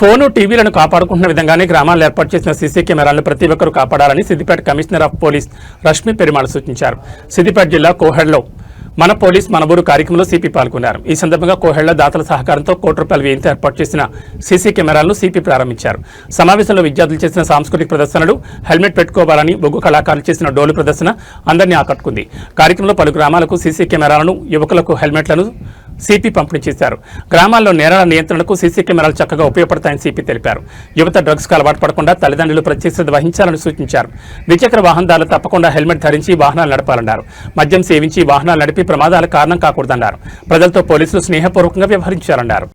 Phone టీవీలను కాపాడుకుంటున్న విధంగానే గ్రామాల్లో ఏర్పాటు చేసిన సీసీ కెమెరాలను ప్రతి ఒక్కరూ కాపాడాలని Siddipet commissioner of police Rashmi Perumal సూచించారు. సిద్దిపేట జిల్లా కోహెడ్లో మన పోలీస్ మనబూరు కార్యక్రమంలో సిపి పాల్గొన్నారు. ఈ సందర్భంగా కోహెడ్ల దాతల సహకారంతో ₹1 వ్యయంతో ఏర్పాటు చేసిన సీసీ కెమెరాలను సిపి ప్రారంభించారు. సమావేశంలో విద్యార్థులు చేసిన సాంస్కృతిక ప్రదర్శనలు, హెల్మెట్ పెట్టుకోవాలని బొగ్గు కళాకారులు చేసిన డోలు ప్రదర్శన అందరినీ ఆకట్టుకుంది. కార్యక్రమంలో పలు గ్రామాలకు సీసీ కెమెరాలను, యువకులకు హెల్మెట్లను సిపి పంపిణీ చేశారు. గ్రామాల్లో నేరాల నియంత్రణకు సీసీ కెమెరాలు చక్కగా ఉపయోగపడతాయని సిపి తెలిపారు. యువత డ్రగ్స్కు అలవాటు పడకుండా తల్లిదండ్రులు ప్రత్యేక శ్రద్ధ వహించాలని సూచించారు. ద్విచక్ర వాహనదారులు తప్పకుండా హెల్మెట్ ధరించి వాహనాలు నడపాలన్నారు. మద్యం సేవించి వాహనాలు నడిపి ప్రమాదాలకు కారణం కాకూడదన్నారు. ప్రజలతో పోలీసులు స్నేహపూర్వకంగా వ్యవహరించారన్నారు.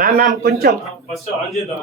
मैम కొంచెం ఫస్ట్ ఆన్ చేద్దాం.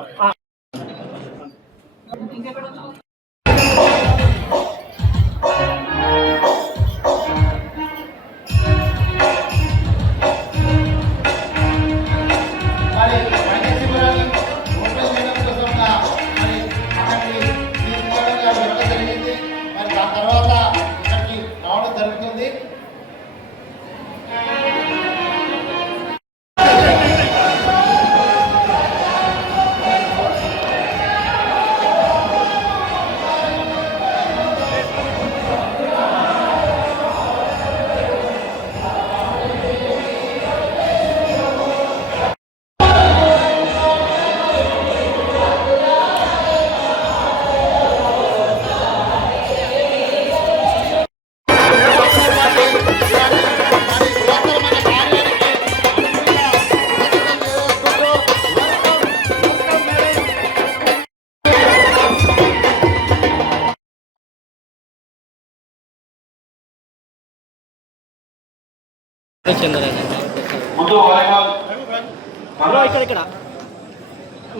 ఇక్కడ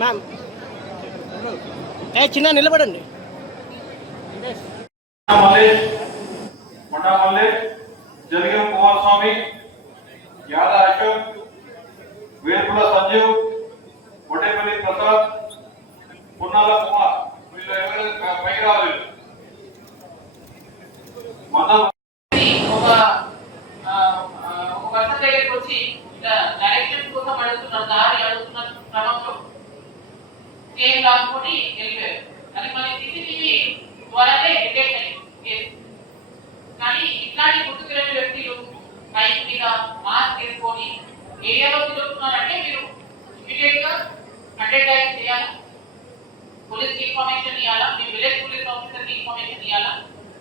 మ్యామ్ చిన్న నిలబడండి. జరిగిన కుమారస్వామి, యాద అశోక్, వేర్పుల సంజీవ్, ఒటేపల్లి ప్రసాద్, పున్నాల కుమార్, వీళ్ళు ఎవరైనా పైకి రావాలి. డైరెక్షన్ కోసం అడుగుతున్న దారి అడుగుతున్న క్రమంలో కేసు లాక్కొని వెళ్ళిపోయారు. అది మళ్ళీ సీసీటీవీ ద్వారానే డిటెక్ట్ అయింది. కానీ ఇట్లాంటి గుర్తుకెళ్ళిన వ్యక్తులు బైక్ మీద మాస్క్ వేసుకొని ఏరియాలో తిరుగుతున్నారంటే మీరు ఇమీడియట్ గా 100 డైల్ చేయాలా, పోలీస్కి ఇన్ఫర్మేషన్ ఇవ్వాలా, మీ విలేజ్ పోలీస్ ఆఫీసర్కి ఇన్ఫర్మేషన్ ఇవ్వాలా.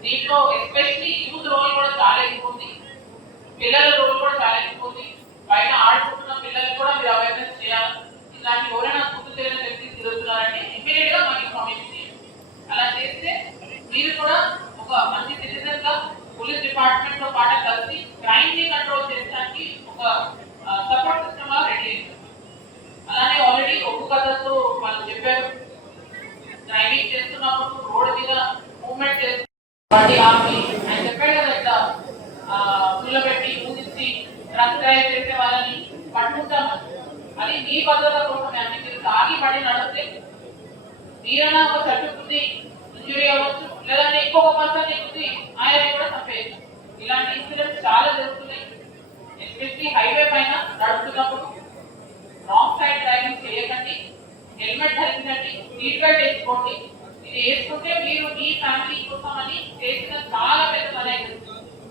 దీంట్లో ఎస్పెషల్లీ యూత్ రోల్ కూడా చాలా ఎక్కువ ఉంది, పిల్లల రోల్ కూడా చాలా ఎక్కువ ఉంది. బయట ఆడుకుంటున్న పిల్లలు కూడా మీరు అవేర్నెస్ చేయాలి. ఇలాంటి ఎవరైనా గుర్తు తెలియని వ్యక్తి తిరుగుతున్నారంటే ఇమీడియట్ గా మనకి ఇన్ఫర్మేషన్ చేయాలి. అలా చేస్తే మీరు కూడా ఒక మంచి సిటిజన్ గా పోలీస్ డిపార్ట్మెంట్ తో పాటు కలిసి క్రైమ్ ని కంట్రోల్ చేయడానికి ఒక సపోర్ట్ సిస్టమ్ గా రెడీ అయింది. అలానే ఆల్రెడీ ఒక్క కథతో వాళ్ళు చెప్పారు, డ్రైవింగ్ చేస్తున్నప్పుడు రోడ్ మీద మూవ్మెంట్ చేస్తూ బాడీ ఆపి ఆయన చెప్పాడు కదా, ఇట్లా పుల్లబెట్టి ఊదించి డ్రగ్ డ్రైవ్ చేసే వాళ్ళని పట్టుకుంటాము. అది మీ భద్రత కోసమే. అంటే మీరు తాగి పడి నడిస్తే మీరైనా ఒక చట్టుకుంది ఇంజురీ అవ్వచ్చు, లేదంటే ఇంకొక పర్సన్ ఎక్కుతుంది ఆయన కూడా చంపేయచ్చు. ఇలాంటి ఇన్సిడెంట్స్ చాలా జరుగుతున్నాయి. ఎస్పెషల్లీ హైవే పైన నడుపుతున్నప్పుడు రాంగ్ సైడ్ డ్రైవింగ్ చేయకండి, హెల్మెట్ ధరించండి, సీట్ బెల్ట్ వేసుకోండి. ఇది వేసుకుంటే మీరు మీ ఫ్యామిలీ కోసం అని చేసిన చాలా పెద్ద పని.